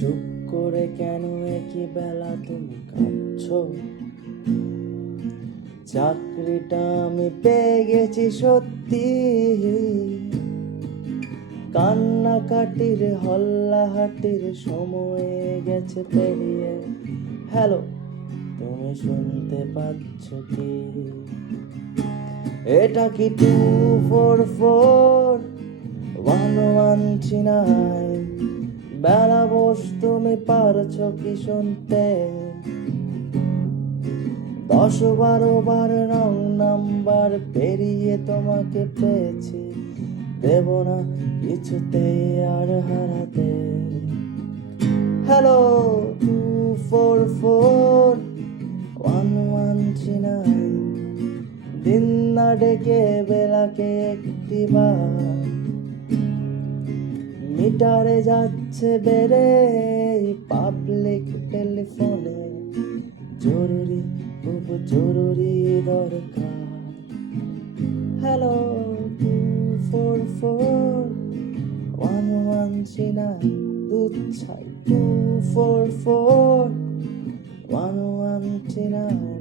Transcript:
চুপ করে কেন একই বেলা তুমি কাঁদছো? চাকরিটা আমি পেয়ে গেছি সত্যি, কান্নাকাটির হল্লাহাটির সময় গেছে পেরিয়ে। হ্যালো, তুমি শুনতে পাচ্ছ কি? এটা কি 244-119? বেলা বোস, তুমি পারছো কি শুনতে? 10-12 বার রং নাম্বার পেরিয়ে তোমাকে পেয়েছি, দেব না কিছুতেই আর হারাতে। হ্যালো, 244-119, দিন না ডেকে বেলাকে একটিবার, মিটারে যাচ্ছে বেড়ে পাবলিক টেলিফোনে, জরুরি, খুব জরুরি দরকার। হ্যালো, 244-119, দুধ ছাই 244-119।